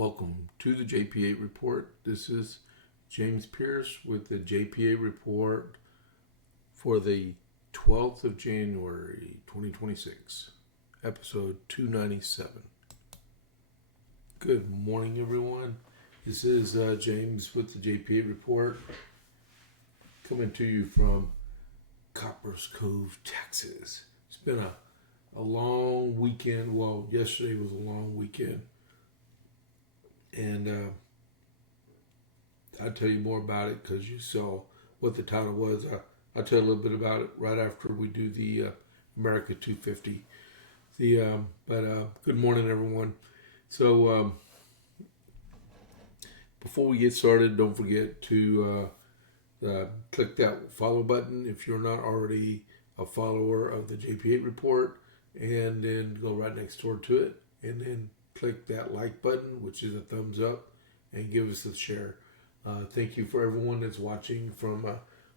Welcome to the JP8 report. This is James Pierce with the JP8 report for the 12th of January 2026, episode 297. Good morning, everyone. This is James with the JP8 report, coming to you from Copperas Cove, Texas. It's been a long weekend. Well, yesterday was a long weekend. And I'll tell you more about it because you saw what the title was. I'll tell you a little bit about it right after we do the America 250. Good morning, everyone. So before we get started, don't forget to click that follow button if you're not already a follower of the JP8 report, and then go right next door to it, and then click that like button, which is a thumbs up, and give us a share. Thank you for everyone that's watching from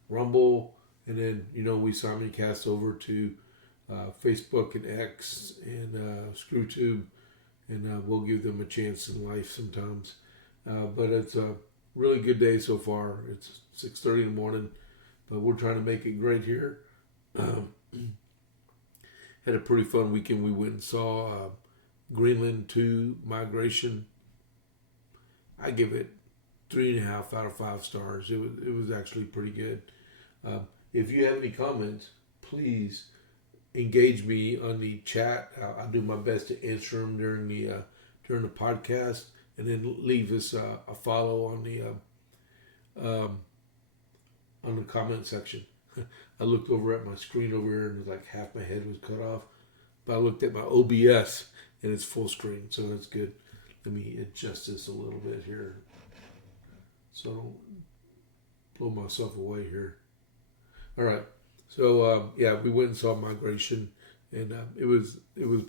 Rumble, and then we simulcast over to Facebook and X and ScrewTube, and we'll give them a chance in life sometimes. But it's a really good day so far. It's 6:30 in the morning, but we're trying to make it great here. Had a pretty fun weekend. We went and saw Greenland 2 migration. I give it 3.5 out of 5 stars. It was actually pretty good. If you have any comments, please engage me on the chat. I'll do my best to answer them during the podcast, and then leave us a follow on the comment section. I looked over at my screen over here, and it was like half my head was cut off. But I looked at my OBS, and it's full screen, so that's good. Let me adjust this a little bit here, so I don't blow myself away here. All right, so we went and saw migration, and it was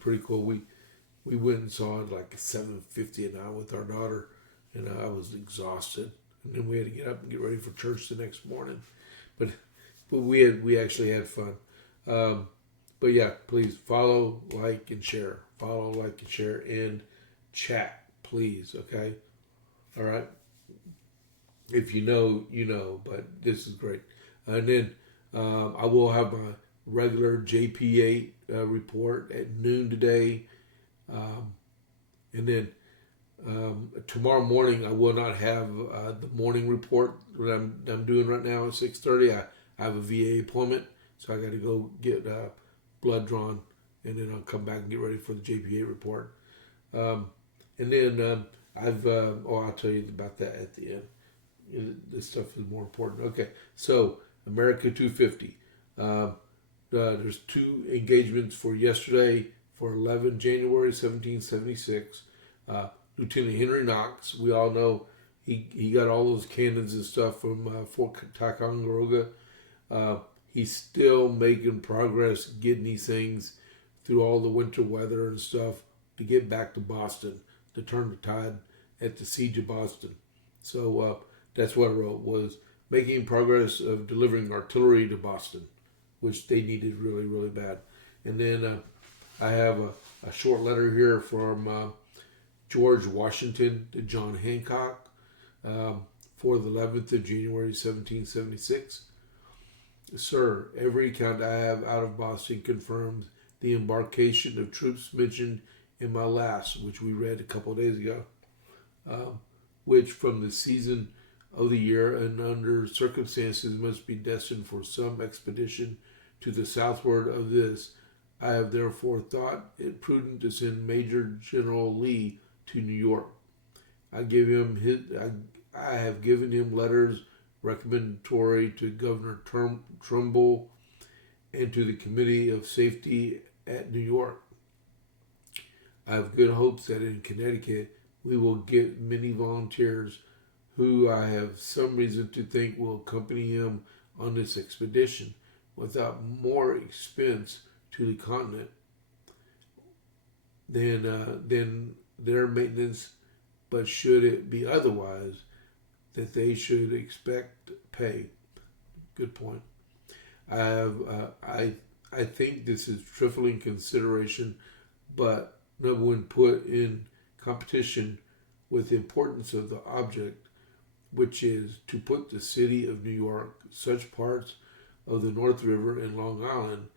pretty cool. We went and saw it like 7:50 an hour with our daughter, and I was exhausted, and then we had to get up and get ready for church the next morning. But we actually had fun. But yeah, please follow, like, and share. Follow, like, and share, and chat, please, okay? All right? If you know, you know, but this is great. And then I will have my regular JP8 report at noon today. And then tomorrow morning, I will not have the morning report that I'm doing right now at 6:30. I have a VA appointment, so I got to go get blood drawn, and then I'll come back and get ready for the JP8 report. And then I'll tell you about that at the end. This stuff is more important. Okay, so America 250. There's 2 engagements for yesterday for 11 January 1776. Lieutenant Henry Knox, we all know he got all those cannons and stuff from Fort Ticonderoga. He's still making progress getting these things through all the winter weather and stuff to get back to Boston, to turn the tide at the siege of Boston. So that's what I wrote, was making progress of delivering artillery to Boston, which they needed really, really bad. And then I have a short letter here from George Washington to John Hancock for the 11th of January 1776. Sir, every account I have out of Boston confirms the embarkation of troops mentioned in my last, which we read a couple of days ago, which from the season of the year and under circumstances must be destined for some expedition to the southward of this. I have therefore thought it prudent to send Major General Lee to New York. I have given him letters recommendatory to Governor Trumbull and to the Committee of Safety at New York. I have good hopes that in Connecticut we will get many volunteers who I have some reason to think will accompany him on this expedition without more expense to the continent than their maintenance, but should it be otherwise, that they should expect pay. Good point. I think this is trifling consideration, but when put in competition with the importance of the object, which is to put the city of New York, such parts of the North River and Long Island,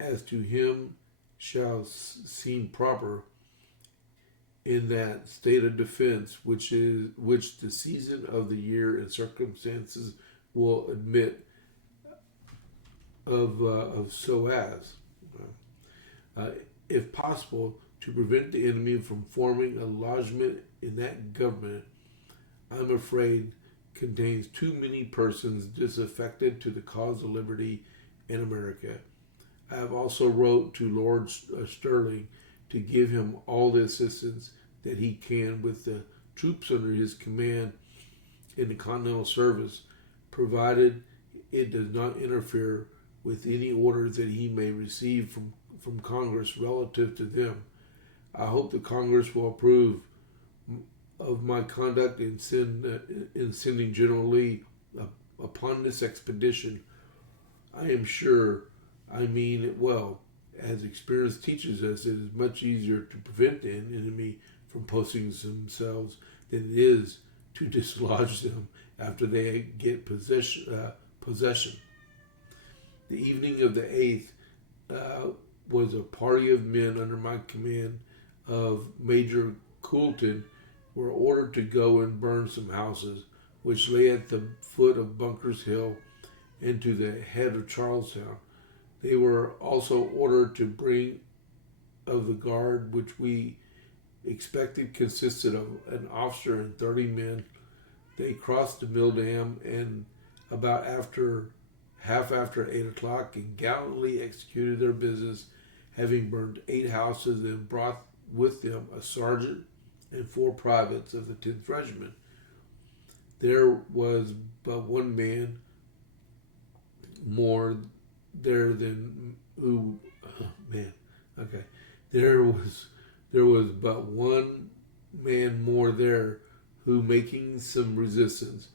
as to him shall seem proper in that state of defense which the season of the year and circumstances will admit of so as, if possible, to prevent the enemy from forming a lodgment in that government, I'm afraid contains too many persons disaffected to the cause of liberty in America. I have also wrote to Lord Stirling to give him all the assistance that he can with the troops under his command in the Continental Service, provided it does not interfere with any orders that he may receive from Congress relative to them. I hope the Congress will approve of my conduct in sending General Lee upon this expedition. I am sure I mean it well, as experience teaches us. It is much easier to prevent the enemy from posting themselves than it is to dislodge them after they get possession. The evening of the 8th was a party of men under my command of Major Coulton were ordered to go and burn some houses which lay at the foot of Bunker's Hill and to the head of Charlestown. They were also ordered to bring of the guard, which we expected consisted of an officer and 30 men. They crossed the mill dam and about half after 8 o'clock and gallantly executed their business, having burned 8 houses and brought with them a sergeant and 4 privates of the 10th Regiment. There was but one man more there than who there was but one man more there who, making some resistance,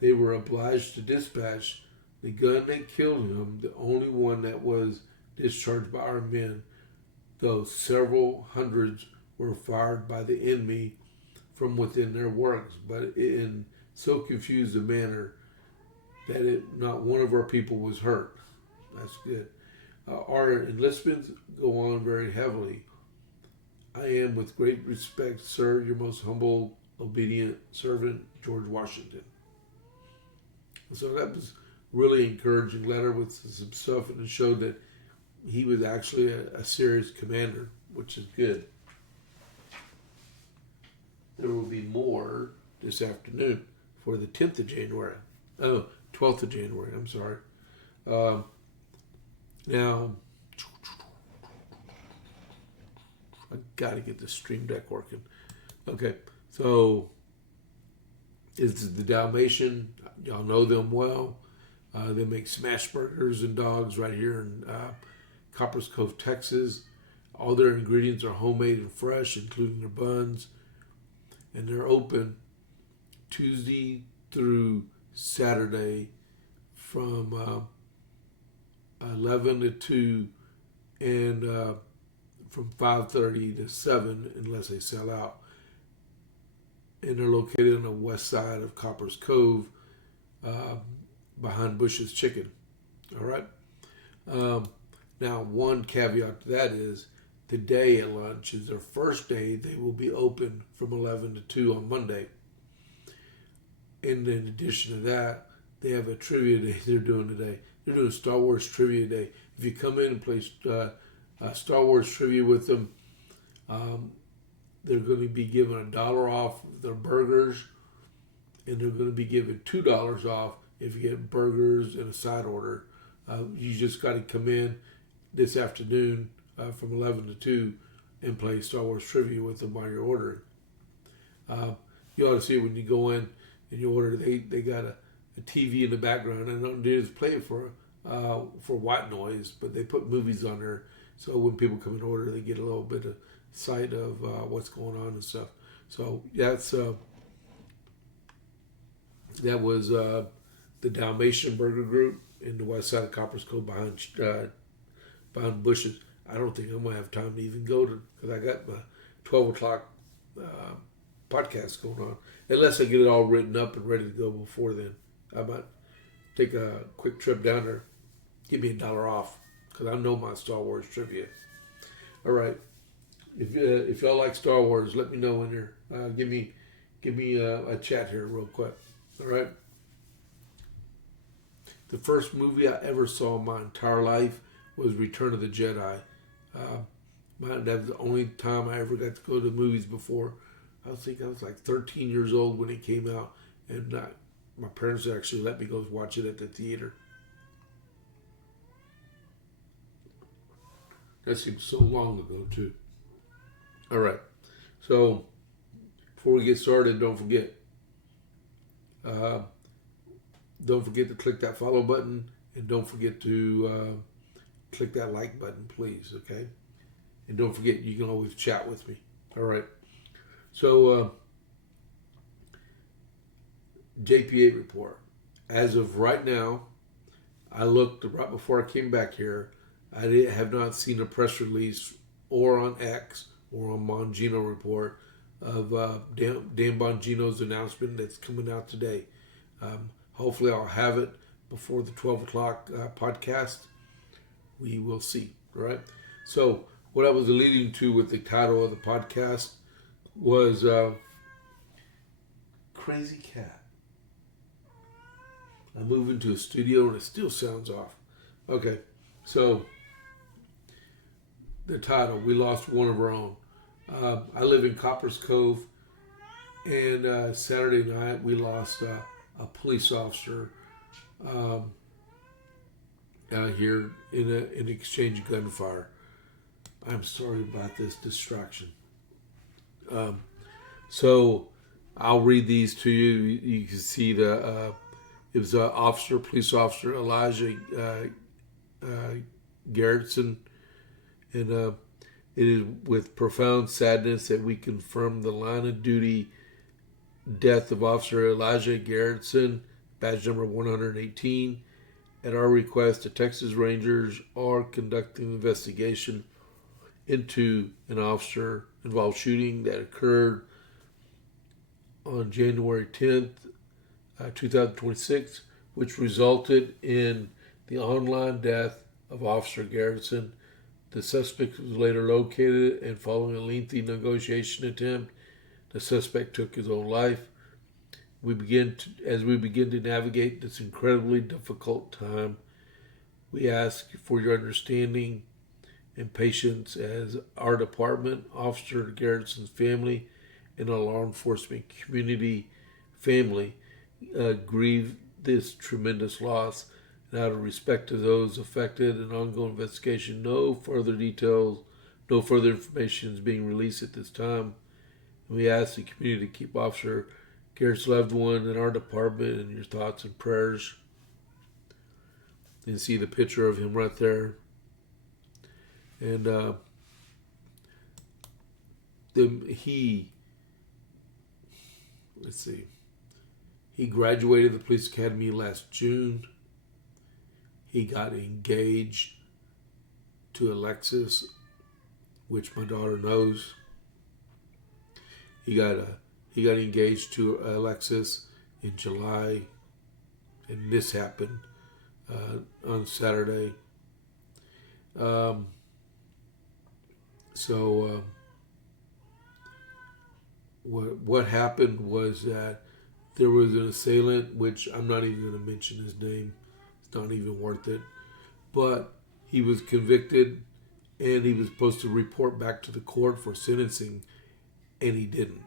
they were obliged to dispatch. The gun that killed him, the only one that was discharged by our men, though several hundreds were fired by the enemy from within their works, but in so confused a manner that not one of our people was hurt. That's good. Our enlistments go on very heavily. I am, with great respect, sir, your most humble, obedient servant, George Washington. So that was really encouraging letter with some stuff, and it showed that he was actually a serious commander, which is good. There will be more this afternoon for the 10th of January. 12th of January, I'm sorry. Now, I got to get the Stream Deck working. Okay, so it's the Dalmatian. Y'all know them well. They make smash burgers and dogs right here in Copperas Cove, Texas. All their ingredients are homemade and fresh, including their buns. And they're open Tuesday through Saturday from 11 to 2 and from 5:30 to 7 unless they sell out. And they're located on the west side of Copperas Cove behind Bush's Chicken. All right? Now, one caveat to that is today at lunch is their first day. They will be open from 11 to 2 on Monday. And in addition to that, they have a trivia day they're doing today. They're doing a Star Wars trivia day. If you come in and play Star Wars trivia with them, they're going to be giving $1 off their burgers, and they're going to be giving $2 off if you get burgers and a side order. You just got to come in this afternoon from 11 to 2 and play Star Wars trivia with them while you're ordering. You ought to see it when you go in and you order. They got a TV in the background, and don't do is play it for white noise, but they put movies on there, so when people come and order, they get a little bit of sight of what's going on and stuff. So that's that was the Dalmatian Burger Group in the west side of Copperas Cove behind Bush's. I don't think I'm gonna have time to even go to, because I got my 12 o'clock podcast going on. Unless I get it all written up and ready to go before then. I might take a quick trip down there. Give me $1 off. Because I know my Star Wars trivia. All right. If y'all like Star Wars, let me know in here. Give me a chat here real quick. All right. The first movie I ever saw in my entire life was Return of the Jedi. That was the only time I ever got to go to the movies before. I think I was like 13 years old when it came out, and my parents actually let me go watch it at the theater. That seems so long ago, too. All right. So, before we get started, don't forget to click that follow button, and don't forget to click that like button, please, okay? And don't forget, you can always chat with me. All right. So, JP8 report. As of right now, I looked right before I came back here. I have not seen a press release or on X or on Bongino report of Dan Bongino's announcement that's coming out today. Hopefully I'll have it before the 12 o'clock podcast. We will see, right? So what I was alluding to with the title of the podcast was Crazy Cat. I moved into a studio and it still sounds off. Okay, so the title, we lost one of our own. I live in Copperas Cove, and Saturday night we lost a police officer here in an exchange of gunfire. I'm sorry about this distraction. So I'll read these to you. You can see it was police officer Elijah Garrettson. And it is with profound sadness that we confirm the line of duty death of Officer Elijah Garrettson, badge number 118. At our request, the Texas Rangers are conducting an investigation into an officer-involved shooting that occurred on January 10th, 2026, which resulted in the online death of Officer Garrettson. The suspect was later located, and following a lengthy negotiation attempt, the suspect took his own life. As we begin to navigate this incredibly difficult time, we ask for your understanding and patience as our department, Officer Garrettson's family, and our law enforcement community family grieve this tremendous loss. And out of respect to those affected and ongoing investigation, no further details, no further information is being released at this time. And we ask the community to keep Officer Garrett's loved one in our department in your thoughts and prayers. You can see the picture of him right there. And he graduated the police academy last June. He got engaged to Alexis, which my daughter knows. He got engaged to Alexis in July, and this happened on Saturday. What happened was that there was an assailant, which I'm not even going to mention his name. It's not even worth it. But he was convicted, and he was supposed to report back to the court for sentencing, and he didn't.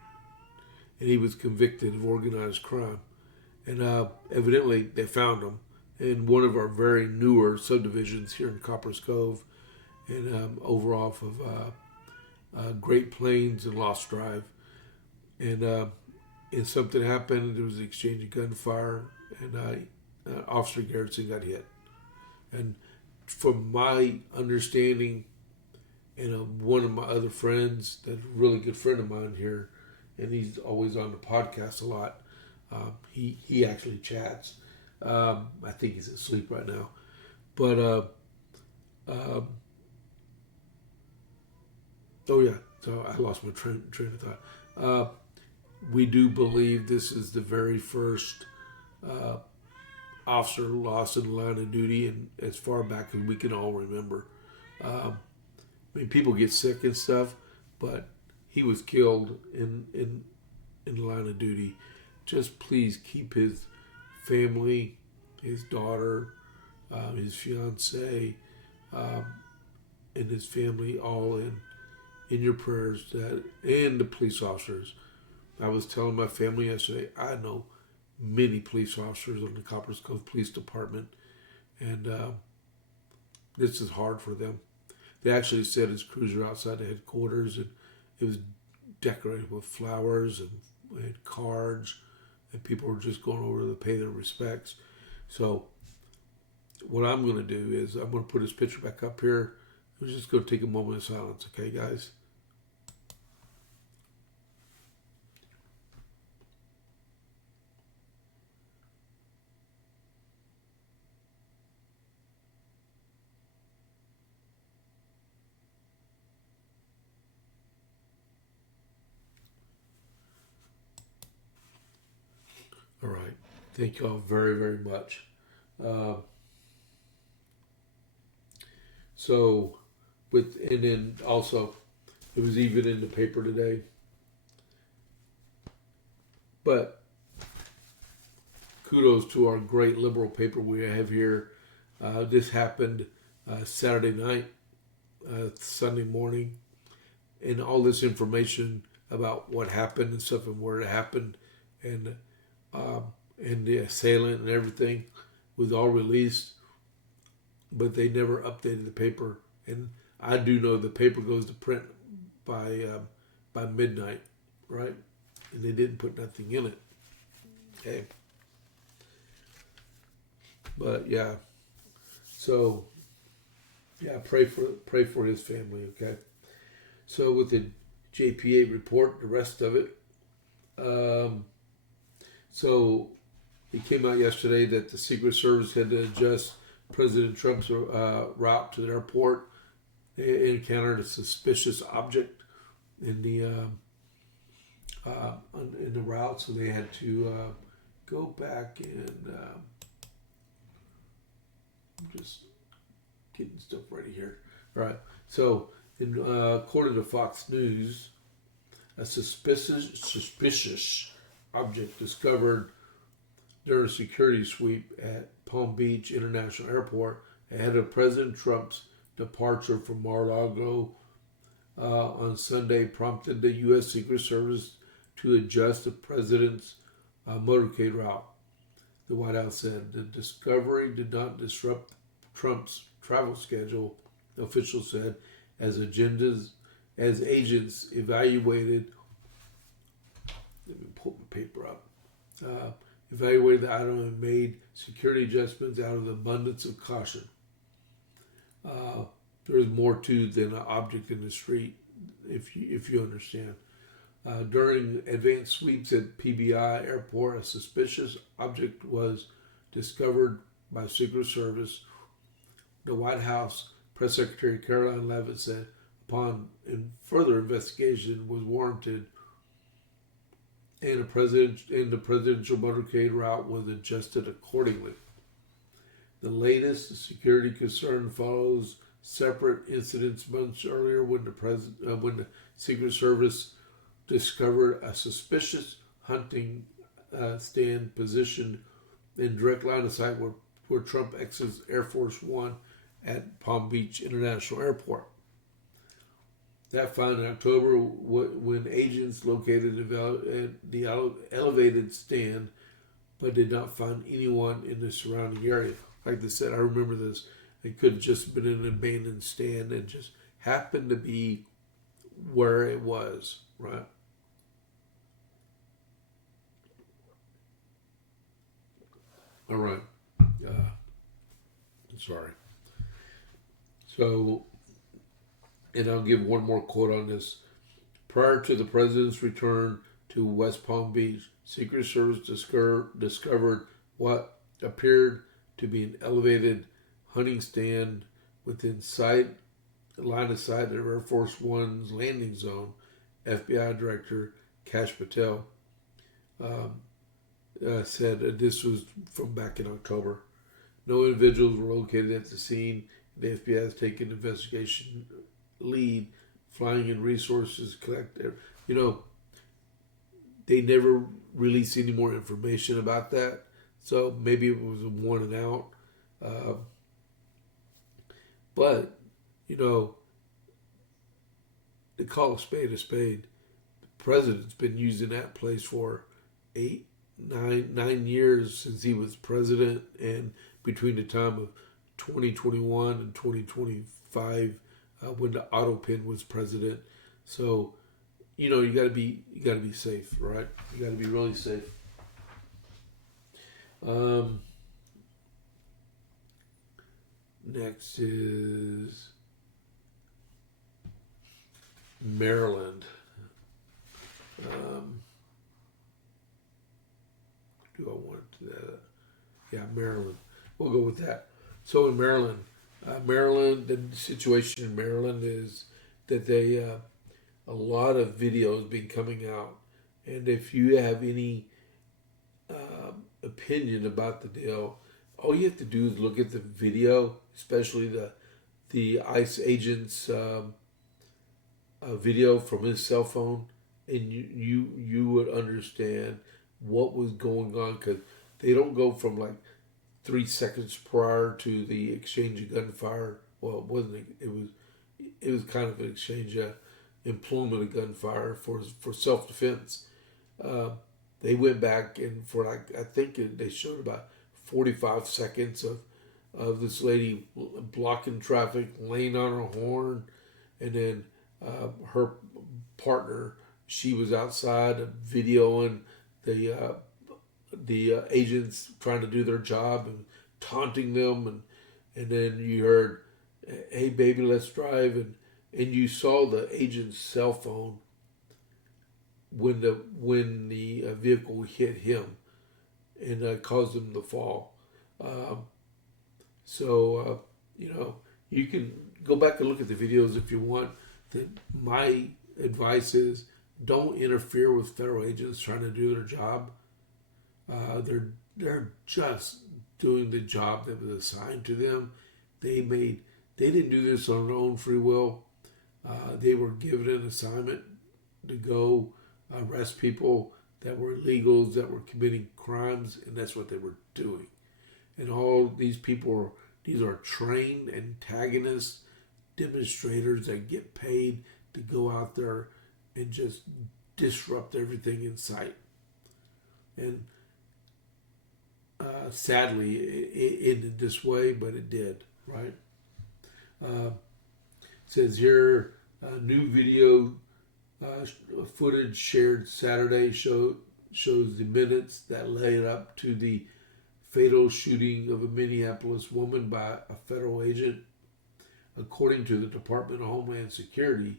And he was convicted of organized crime. And evidently they found him in one of our very newer subdivisions here in Copperas Cove, and over off of Great Plains and Lost Drive. And something happened. There was an exchange of gunfire, and Officer Garrettson got hit. And from my understanding, and one of my other friends, that's a really good friend of mine here, and he's always on the podcast a lot. He actually chats. I think he's asleep right now. But, oh yeah, so I lost my train of thought. We do believe this is the very first officer lost in the line of duty, and as far back as we can all remember. I mean, people get sick and stuff, but he was killed in the line of duty. Just please keep his family, his daughter, his fiance, and his family all in your prayers, and the police officers. I was telling my family yesterday, I know many police officers on the Copperas Cove Police Department, and this is hard for them. They actually set his cruiser outside the headquarters, and it was decorated with flowers and cards, and people were just going over to pay their respects. So what I'm going to do is I'm going to put his picture back up here. We're just going to take a moment of silence, okay, guys? All right. Thank you all very, very much. And then also, it was even in the paper today. But kudos to our great liberal paper we have here. This happened Saturday night, Sunday morning, and all this information about what happened and stuff and where it happened, and the assailant and everything was all released, but they never updated the paper. And I do know the paper goes to print by midnight, right? And they didn't put nothing in it. Okay. But yeah, so yeah, pray for his family. Okay. So with the JP8 report, the rest of it. So it came out yesterday that the Secret Service had to adjust President Trump's route to the airport. They encountered a suspicious object in the route, so they had to go back and I'm just getting stuff ready here. All right. So, according to Fox News, a suspicious object discovered during a security sweep at Palm Beach International Airport ahead of President Trump's departure from Mar-a-Lago on Sunday prompted the U.S. Secret Service to adjust the president's motorcade route. The White House said the discovery did not disrupt Trump's travel schedule, officials said, as agents evaluated. Let me pull my paper up. Evaluated the item and made security adjustments out of the abundance of caution. There's more to than an object in the street, if you understand. During advanced sweeps at PBI Airport, a suspicious object was discovered by Secret Service. The White House Press Secretary Caroline Leavitt said, upon further investigation was warranted, and the presidential motorcade route was adjusted accordingly. The latest security concern follows separate incidents months earlier when the Secret Service discovered a suspicious hunting stand positioned in direct line of sight where Trump exits Air Force One at Palm Beach International Airport. That found in October when agents located the elevated stand but did not find anyone in the surrounding area. Like they said, I remember this. It could have just been an abandoned stand and just happened to be where it was, right? All right. Sorry. So, and I'll give one more quote on this. Prior to the president's return to West Palm Beach, Secret Service discovered what appeared to be an elevated hunting stand within line of sight of Air Force One's landing zone. FBI Director Kash Patel said this was from back in October. No individuals were located at the scene. The FBI has taken investigation lead, flying in resources, collect. They never released any more information about that. So maybe it was a one and out. But, they call a spade a spade. The president's been using that place for 9 years since he was president, and between the time of 2021 and 2025, when the Autopin was president. So, you gotta be safe, right? You gotta be really safe. Next is Maryland. Do I want to? Yeah, Maryland. We'll go with that. So in Maryland, the situation in Maryland is that a lot of videos been coming out, and if you have any opinion about the deal, all you have to do is look at the video, especially the ICE agent's video from his cell phone, and you would understand what was going on, because they don't go from like 3 seconds prior to the exchange of gunfire. Well, it wasn't. It was kind of an exchange of employment of gunfire for self-defense. They went back, and for I think they showed about 45 seconds of this lady blocking traffic, laying on her horn, and then her partner, she was outside videoing the agents trying to do their job and taunting them, and then you heard, "Hey baby, let's drive," and you saw the agent's cell phone when the vehicle hit him and caused him to fall. You can go back and look at the videos if you want. My advice is, don't interfere with federal agents trying to do their job. They're just doing the job that was assigned to them. They didn't do this on their own free will. They were given an assignment to go arrest people that were illegals, that were committing crimes, and that's what they were doing. And all these people, these are trained antagonists, demonstrators that get paid to go out there and just disrupt everything in sight. And sadly, it ended this way, but it did, right? It says here, new video footage shared Saturday shows the minutes that led up to the fatal shooting of a Minneapolis woman by a federal agent. According to the Department of Homeland Security,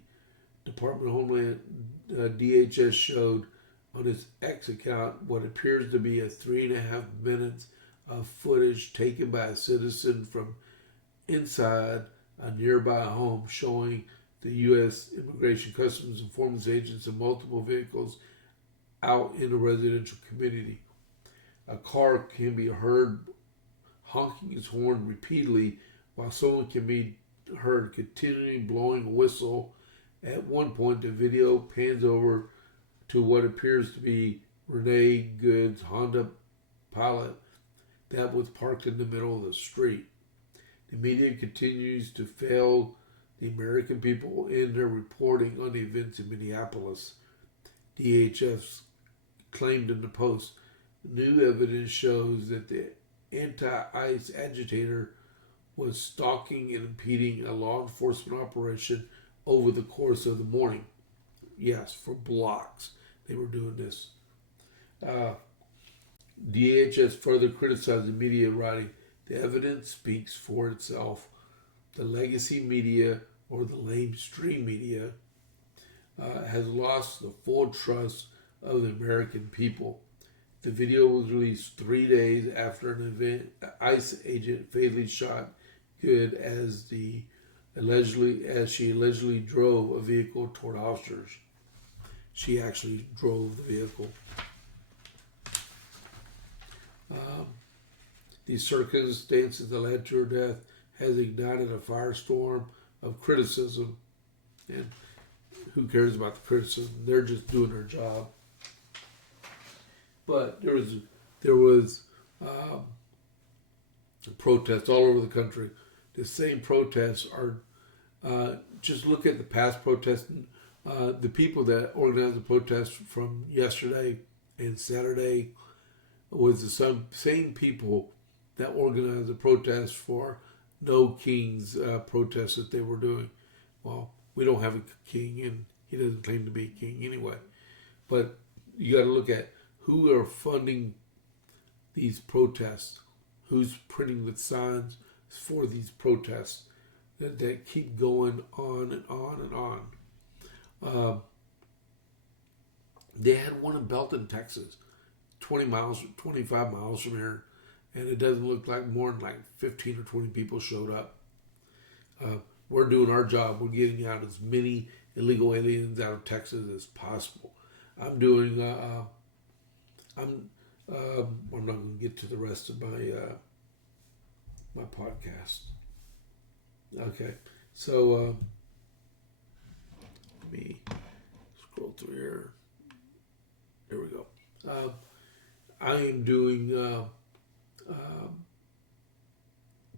DHS showed on its X account what appears to be a 3.5 minutes of footage taken by a citizen from inside a nearby home, showing the U.S. Immigration Customs Enforcement agents in multiple vehicles out in a residential community. A car can be heard honking its horn repeatedly, while someone can be heard continually blowing a whistle. At one point, the video pans over to what appears to be Renee Good's Honda Pilot that was parked in the middle of the street. The media continues to fail the American people in their reporting on the events in Minneapolis. DHS claimed in the Post, new evidence shows that the anti-ICE agitator was stalking and impeding a law enforcement operation over the course of the morning. Yes, for blocks they were doing this. DHS further criticized the media, writing, "The evidence speaks for itself. The legacy media, or the lamestream media, has lost the full trust of the American people." The video was released 3 days after an event. An ICE agent fatally shot Good as she allegedly drove a vehicle toward officers. She actually drove the vehicle. The circumstances that led to her death has ignited a firestorm of criticism. And who cares about the criticism? They're just doing their job. But there was protests all over the country. The same protests are, just look at the past protests. The people that organized the protest from yesterday and Saturday was the same people that organized the protest for No King's protest that they were doing. Well, we don't have a king, and he doesn't claim to be a king anyway. But you got to look at who are funding these protests, who's printing the signs for these protests that keep going on and on and on. They had one in Belton, Texas, 25 miles from here, and it doesn't look like more than like 15 or 20 people showed up. We're doing our job. We're getting out as many illegal aliens out of Texas as possible. I'm doing. I'm not going to get to the rest of my my podcast. Okay, so let me scroll through here. There we go. I am doing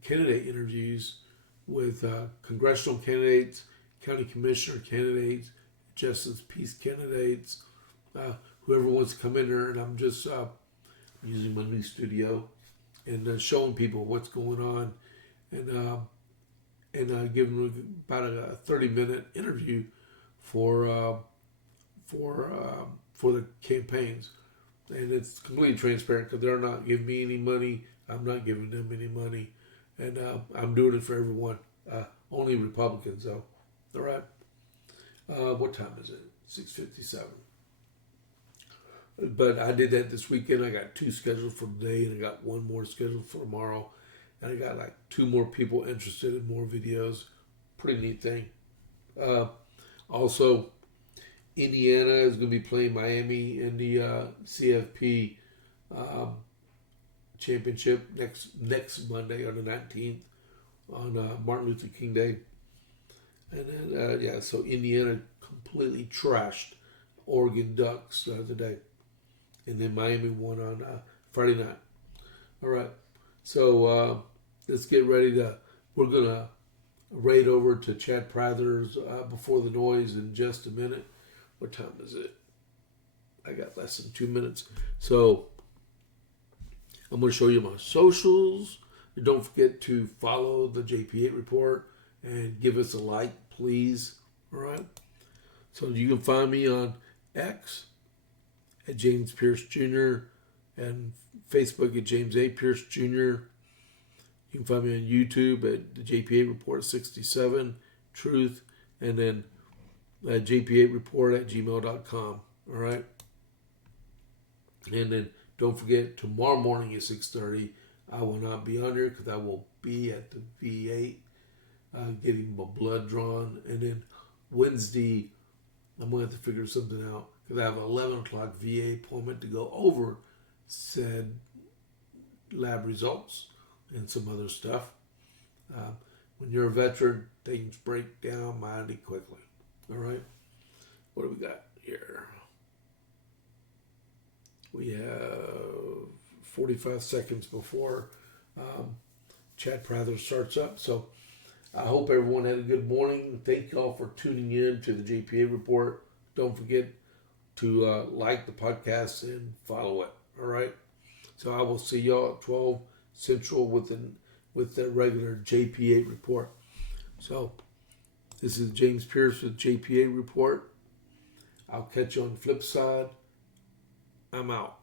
candidate interviews with congressional candidates, county commissioner candidates, justice peace candidates, whoever wants to come in there, and I'm just using my new studio and showing people what's going on, and giving them about a 30-minute interview for the campaigns, and it's completely transparent because they're not giving me any money. I'm not giving them any money, and I'm doing it for everyone. Only Republicans, though. All right. What time is it? 6:57. But I did that this weekend. I got 2 scheduled for today, and I got 1 more scheduled for tomorrow. And I got like 2 more people interested in more videos. Pretty neat thing. Also, Indiana is going to be playing Miami in the CFP championship next Monday on the 19th on Martin Luther King Day. And then, so Indiana completely trashed Oregon Ducks the other day. And then Miami won on Friday night. All right. So let's get ready we're going to raid over to Chad Prather's Before the Noise in just a minute. What time is it? I got less than 2 minutes. So I'm going to show you my socials. And don't forget to follow the JP8 report and give us a like, please. All right. So you can find me on X at James Pierce Jr. and Facebook at James A. Pierce Jr. You can find me on YouTube at the JP8 Report 67, Truth, and then JP8Report at gmail.com. All right. And then don't forget, tomorrow morning at 6:30, I will not be on here because I will be at the V8 getting my blood drawn. And then Wednesday, I'm going to have to figure something out because I have an 11 o'clock VA appointment to go over said lab results and some other stuff. When you're a veteran, things break down mighty quickly. All right. What do we got here? We have 45 seconds before Chad Prather starts up. So I hope everyone had a good morning. Thank you all for tuning in to the JPA report. Don't forget to like the podcast and follow it. All right. So I will see y'all at 12 Central with the regular JP8 report. So this is James Pierce with JP8 report. I'll catch you on the flip side. I'm out.